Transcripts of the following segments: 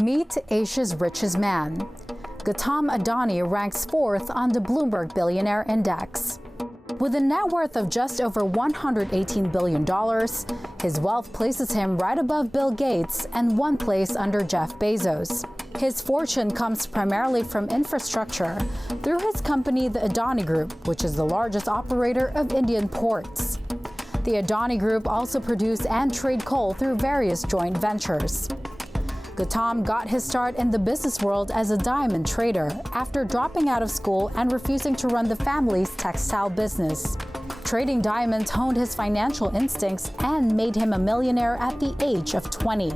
Meet Asia's richest man. Gautam Adani ranks 4th on the Bloomberg Billionaire Index. With a net worth of just over $118 billion, his wealth places him right above Bill Gates and one place under Jeff Bezos. His fortune comes primarily from infrastructure through his company, the Adani Group, which is the largest operator of Indian ports. The Adani Group also produce and trade coal through various joint ventures. Gautam got his start in the business world as a diamond trader after dropping out of school and refusing to run the family's textile business. Trading diamonds honed his financial instincts and made him a millionaire at the age of 20.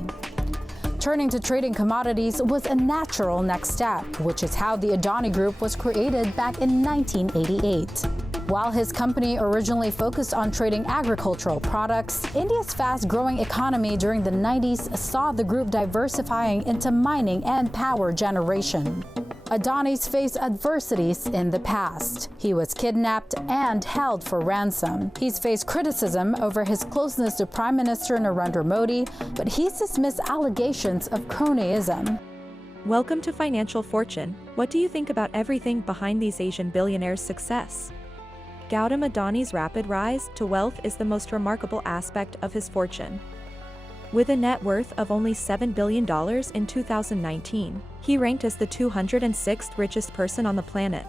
Turning to trading commodities was a natural next step, which is how the Adani Group was created back in 1988. While his company originally focused on trading agricultural products, India's fast-growing economy during the 90s saw the group diversifying into mining and power generation. Adani's faced adversities in the past. He was kidnapped and held for ransom. He's faced criticism over his closeness to Prime Minister Narendra Modi, but he's dismissed allegations of cronyism. Welcome to Financial Fortune. What do you think about everything behind these Asian billionaires' success? Gautam Adani's rapid rise to wealth is the most remarkable aspect of his fortune. With a net worth of only $7 billion in 2019, he ranked as the 206th richest person on the planet.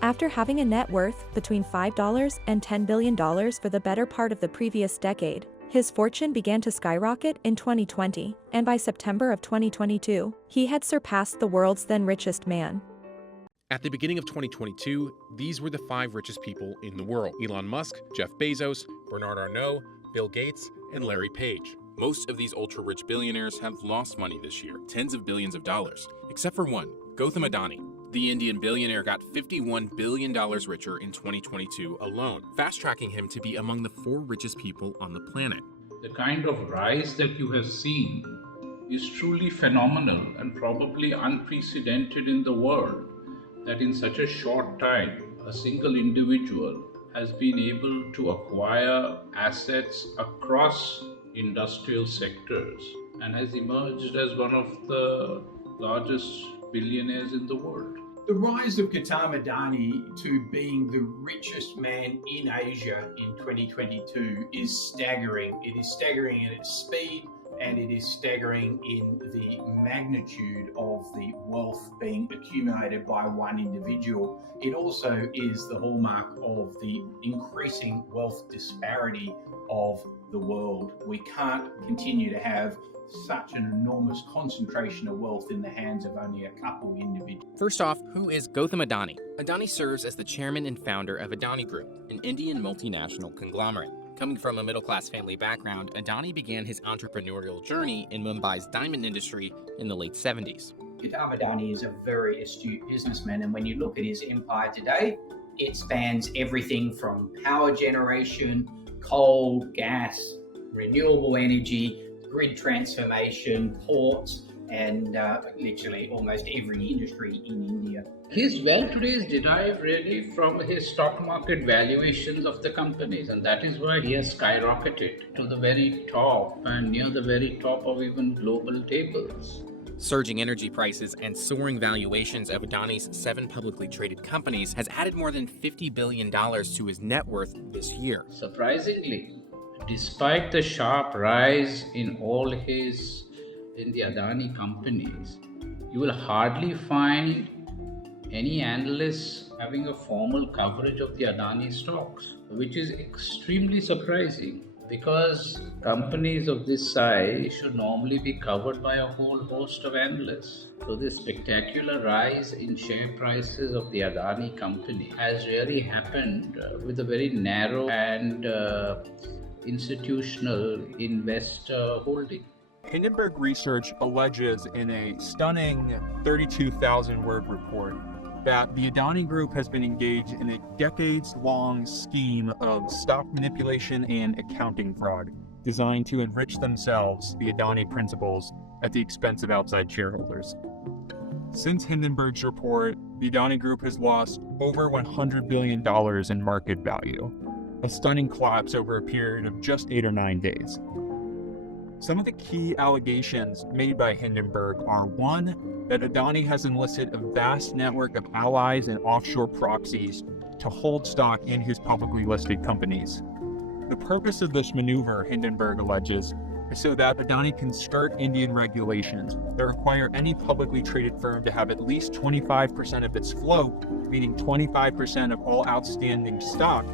After having a net worth between $5 and $10 billion for the better part of the previous decade, his fortune began to skyrocket in 2020, and by September of 2022, he had surpassed the world's then richest man. At the beginning of 2022, these were the 5 richest people in the world: Elon Musk, Jeff Bezos, Bernard Arnault, Bill Gates, and Larry Page. Most of these ultra-rich billionaires have lost money this year, tens of billions of dollars, except for one, Gautam Adani. The Indian billionaire got $51 billion richer in 2022 alone, fast-tracking him to be among the 4 richest people on the planet. The kind of rise that you have seen is truly phenomenal and probably unprecedented in the world, that in such a short time, a single individual has been able to acquire assets across industrial sectors and has emerged as one of the largest billionaires in the world. The rise of Gautam Adani to being the richest man in Asia in 2022 is staggering. It is staggering in its speed, and it is staggering in the magnitude of the wealth being accumulated by one individual. It also is the hallmark of the increasing wealth disparity of the world. We can't continue to have such an enormous concentration of wealth in the hands of only a couple of individuals. First off, who is Gautam Adani? Adani serves as the chairman and founder of Adani Group, an Indian multinational conglomerate. Coming from a middle-class family background, Adani began his entrepreneurial journey in Mumbai's diamond industry in the late 70s. Gautam Adani is a very astute businessman, and when you look at his empire today, it spans everything from power generation, coal, gas, renewable energy, grid transformation, ports, and literally almost every industry in India. His wealth today is derived really from his stock market valuations of the companies, and that is why he has skyrocketed to the very top and near the very top of even global tables. Surging energy prices and soaring valuations of Adani's 7 publicly traded companies has added more than $50 billion to his net worth this year. Surprisingly, despite the sharp rise in the Adani companies, you will hardly find any analysts having a formal coverage of the Adani stocks, which is extremely surprising because companies of this size should normally be covered by a whole host of analysts. So this spectacular rise in share prices of the Adani company has really happened with a very narrow and institutional investor holding. Hindenburg Research alleges in a stunning 32,000-word report that the Adani Group has been engaged in a decades-long scheme of stock manipulation and accounting fraud designed to enrich themselves, the Adani principals, at the expense of outside shareholders. Since Hindenburg's report, the Adani Group has lost over $100 billion in market value, a stunning collapse over a period of just 8 or 9 days. Some of the key allegations made by Hindenburg are: one, that Adani has enlisted a vast network of allies and offshore proxies to hold stock in his publicly listed companies. The purpose of this maneuver, Hindenburg alleges, is so that Adani can skirt Indian regulations that require any publicly traded firm to have at least 25% of its float, meaning 25% of all outstanding stock,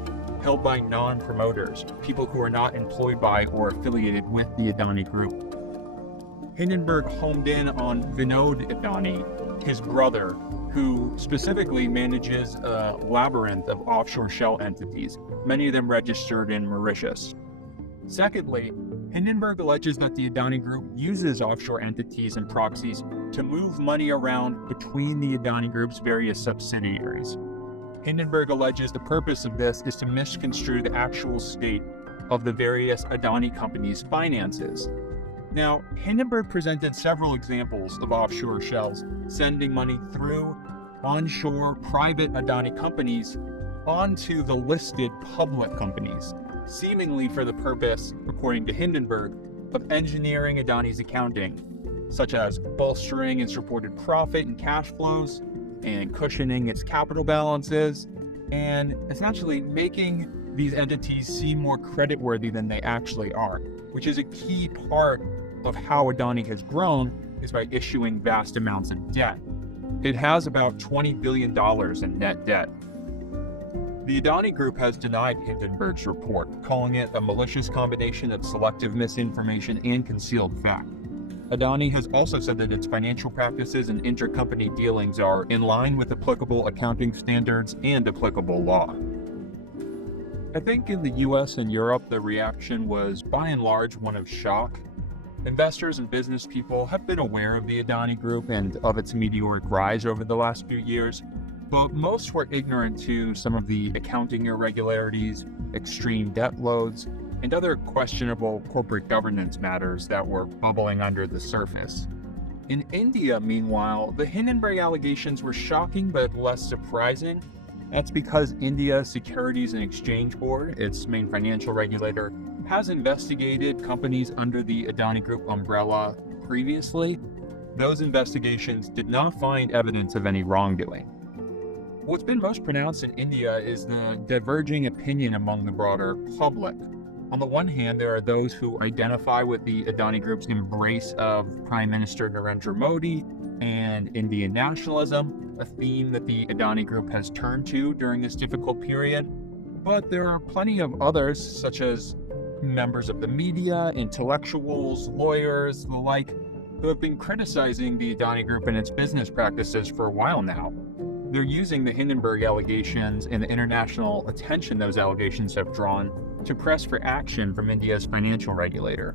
held by non-promoters, people who are not employed by or affiliated with the Adani Group. Hindenburg homed in on Vinod Adani, his brother, who specifically manages a labyrinth of offshore shell entities, many of them registered in Mauritius. Secondly, Hindenburg alleges that the Adani Group uses offshore entities and proxies to move money around between the Adani Group's various subsidiaries. Hindenburg alleges the purpose of this is to misconstrue the actual state of the various Adani companies' finances. Now, Hindenburg presented several examples of offshore shells sending money through onshore private Adani companies onto the listed public companies, seemingly for the purpose, according to Hindenburg, of engineering Adani's accounting, such as bolstering its reported profit and cash flows, and cushioning its capital balances, and essentially making these entities seem more creditworthy than they actually are, which is a key part of how Adani has grown, is by issuing vast amounts of debt. It has about $20 billion in net debt. The Adani Group has denied Hindenburg's report, calling it a malicious combination of selective misinformation and concealed fact. Adani has also said that its financial practices and intercompany dealings are in line with applicable accounting standards and applicable law. I think in the US and Europe, the reaction was by and large one of shock. Investors and business people have been aware of the Adani Group and of its meteoric rise over the last few years, but most were ignorant to some of the accounting irregularities, extreme debt loads, and other questionable corporate governance matters that were bubbling under the surface. In India, meanwhile, the Hindenburg allegations were shocking but less surprising. That's because India's Securities and Exchange Board, its main financial regulator, has investigated companies under the Adani Group umbrella previously. Those investigations did not find evidence of any wrongdoing. What's been most pronounced in India is the diverging opinion among the broader public. On the one hand, there are those who identify with the Adani Group's embrace of Prime Minister Narendra Modi and Indian nationalism, a theme that the Adani Group has turned to during this difficult period. But there are plenty of others, such as members of the media, intellectuals, lawyers, the like, who have been criticizing the Adani Group and its business practices for a while now. They're using the Hindenburg allegations and the international attention those allegations have drawn to press for action from India's financial regulator.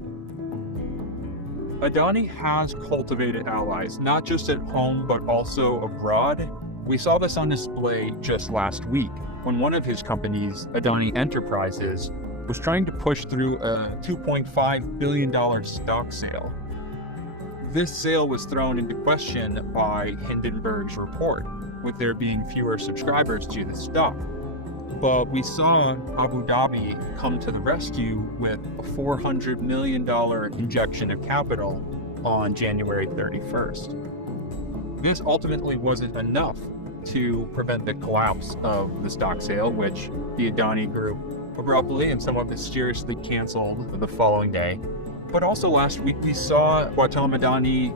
Adani has cultivated allies, not just at home, but also abroad. We saw this on display just last week, when one of his companies, Adani Enterprises, was trying to push through a $2.5 billion stock sale. This sale was thrown into question by Hindenburg's report, with there being fewer subscribers to the stock. But we saw Abu Dhabi come to the rescue with a $400 million injection of capital on January 31st. This ultimately wasn't enough to prevent the collapse of the stock sale, which the Adani Group abruptly and somewhat mysteriously canceled the following day. But also last week we saw Gautam Adani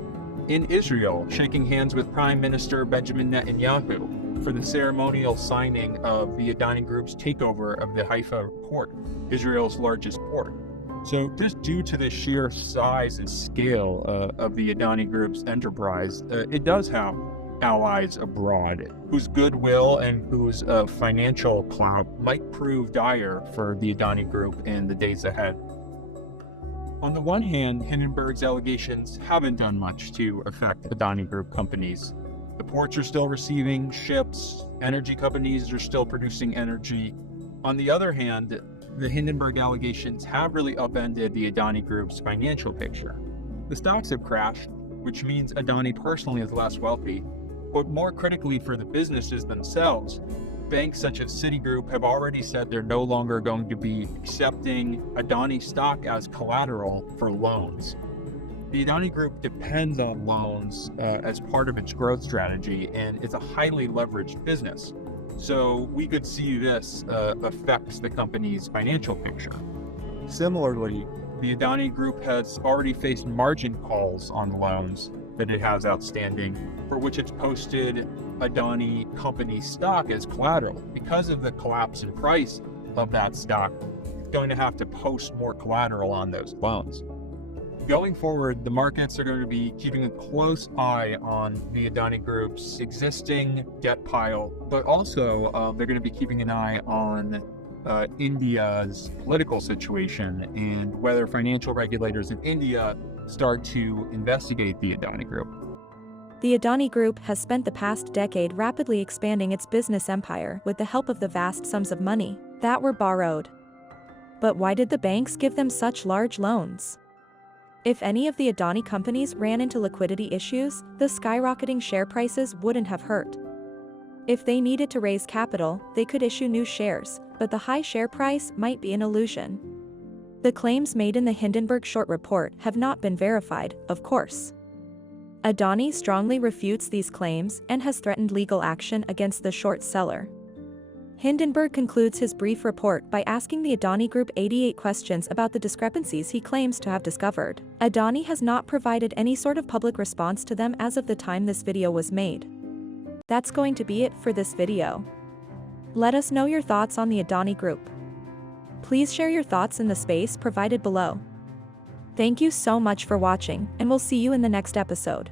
in Israel shaking hands with Prime Minister Benjamin Netanyahu for the ceremonial signing of the Adani Group's takeover of the Haifa port, Israel's largest port. So just due to the sheer size and scale of the Adani Group's enterprise, it does have allies abroad whose goodwill and whose financial clout might prove dire for the Adani Group in the days ahead. On the one hand, Hindenburg's allegations haven't done much to affect Adani Group companies. The ports are still receiving ships, energy companies are still producing energy. On the other hand, the Hindenburg allegations have really upended the Adani Group's financial picture. The stocks have crashed, which means Adani personally is less wealthy, but more critically for the businesses themselves, banks such as Citigroup have already said they're no longer going to be accepting Adani stock as collateral for loans. The Adani Group depends on loans as part of its growth strategy, and it's a highly leveraged business. So we could see this affects the company's financial picture. Similarly, the Adani Group has already faced margin calls on loans that it has outstanding, for which it's posted Adani company stock as collateral. Because of the collapse in price of that stock, it's going to have to post more collateral on those loans. Going forward, the markets are going to be keeping a close eye on the Adani Group's existing debt pile, but also they're going to be keeping an eye on India's political situation and whether financial regulators in India start to investigate the Adani Group. The Adani Group has spent the past decade rapidly expanding its business empire with the help of the vast sums of money that were borrowed. But why did the banks give them such large loans? If any of the Adani companies ran into liquidity issues, the skyrocketing share prices wouldn't have hurt. If they needed to raise capital, they could issue new shares, but the high share price might be an illusion. The claims made in the Hindenburg short report have not been verified, of course. Adani strongly refutes these claims and has threatened legal action against the short seller. Hindenburg concludes his brief report by asking the Adani Group 88 questions about the discrepancies he claims to have discovered. Adani has not provided any sort of public response to them as of the time this video was made. That's going to be it for this video. Let us know your thoughts on the Adani Group. Please share your thoughts in the space provided below. Thank you so much for watching, and we'll see you in the next episode.